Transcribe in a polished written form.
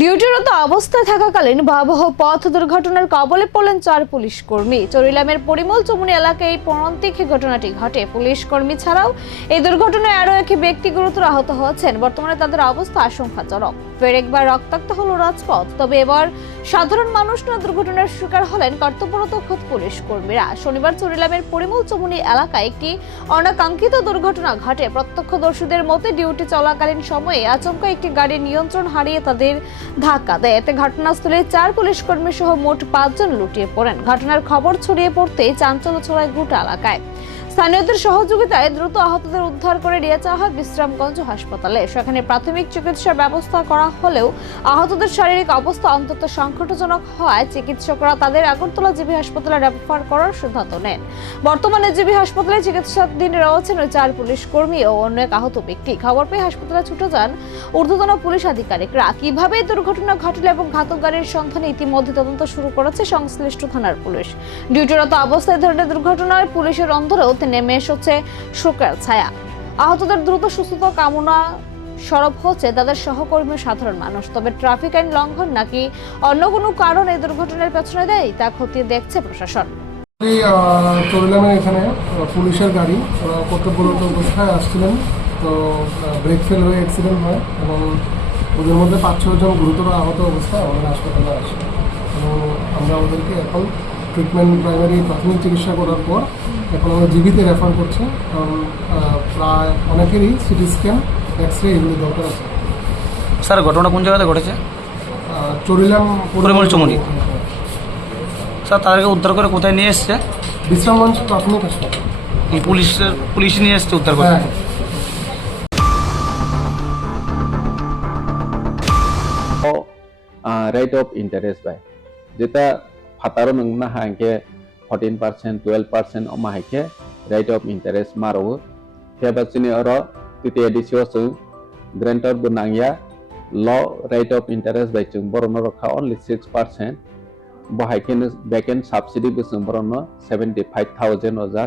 ডিউটিরত অবস্থায় থাকাকালীন ভয়াবহ পথ দুর্ঘটনার কবলে পড়লেন 4 পুলিশ কর্মী। চরিলামের পরিমল চমুনি এলাকায় এই মর্মান্তিক ঘটনাটি ঘটে। পুলিশ কর্মী ছাড়াও এই দুর্ঘটনায় আরও এক ব্যক্তি গুরুতর আহত হয়েছেন। বর্তমানে তাদের অবস্থা আশঙ্কাজনক। ফের একবার রক্তাক্ত হলো রাজপথ। তবে এবার সাধারণ মানুষ না দুর্ঘটনার শিকার হলেন কর্তব্যরত খোদ পুলিশ কর্মীরা। শনিবার চরিলামের পরিমল চমুনি এলাকায় একটি অনাকাঙ্ক্ষিত দুর্ঘটনা ঘটে। প্রত্যক্ষদর্শীদের মতে ডিউটি চলাকালীন সময়ে আচমকা একটি গাড়ি নিয়ন্ত্রণ হারিয়ে তাদের ধাক্কা দেয়। এতে ঘটনাস্থলে 4 পুলিশ কর্মী সহ মোট 5 জন লুটিয়ে পড়েন। ঘটনার খবর ছড়িয়ে পড়তেই চাঞ্চল্য ছড়ায় গোটা এলাকায়। স্থানীয়দের সহযোগিতায় দ্রুত আহতদের উদ্ধার করে নিয়ে যাওয়া হয় বিশ্রামগঞ্জ হাসপাতালে। সেখানে প্রাথমিক চিকিৎসার ব্যবস্থা করা হলেও আহতদের শারীরিক অবস্থা অত্যন্ত সংকটজনক হওয়ায় চিকিৎসকরা তাদের আগরতলা জিবি হাসপাতালে রেফার করার সিদ্ধান্ত নেন। বর্তমানে জিবি হাসপাতালে চিকিৎসাধীন রয়েছেন ওই 4 পুলিশ কর্মী ও অন্য এক আহত ব্যক্তি। খবর পেয়ে হাসপাতালে ছুটে যান ঊর্ধ্বতন পুলিশ আধিকারিকরা। কিভাবে দুর্ঘটনা ঘটল এবং ঘাতক গাড়ির সন্ধানে ইতিমধ্যে তদন্ত শুরু করেছে সংশ্লিষ্ট থানার পুলিশ। ডিউটিরত অবস্থায় ধরনের দুর্ঘটনায় পুলিশের অন্তরেও নেমে এসেছে শোকের ছায়া। আহতদের দ্রুত সুস্থতা কামনা সরব হচ্ছে তাদের সহকর্মী সাধারণ মানুষ। তবে ট্রাফিক আইন লঙ্ঘন নাকি অন্য কোনো কারণ এই দুর্ঘটনার পেছনে দেয় তা খতিয়ে দেখছে প্রশাসন। চরিলামের এখানে পুলিশের গাড়ি কর্তব্যরত অবস্থায় আসছিলেন, তো ব্রেক ফেল হয়ে অ্যাক্সিডেন্ট হয় এবং ওদের মধ্যে 5-6 জন গুরুতর আহত অবস্থায় আমাদের হাসপাতালে আসে এবং আমরা ওদেরকে এখন ট্রিটমেন্ট প্রাথমিক চিকিৎসা করার পর এখন আমরা জিবিতে রেফার করছি। কারণ প্রায় অনেকেরই সিটি স্ক্যান, এক্স-রে এগুলি দরকার আছে। স্যার ঘটনা কোন জায়গাতে ঘটেছে? চরিলাম পরিমল চমুনি। স্যার তাদেরকে উদ্ধার করে কোথায় নিয়ে এসছে? বিশ্রামগঞ্জ প্রাথমিক হাসপাতাল। পুলিশ নিয়ে এসছে উদ্ধার করে। হ্যাঁ। rate of interest by যেটা ফাতারো নংনা হাঙ্কে 14% 12% অমা হাইকে rate of interest মারো হেবাচিনি অর তিতে এডিসিও সু গ্রান্টার বুনাংয়া ল rate of interest by chung বরন রখা only 6% বহাইকে বেকেন সাবসিডি বসুং বরন 75,000 অজা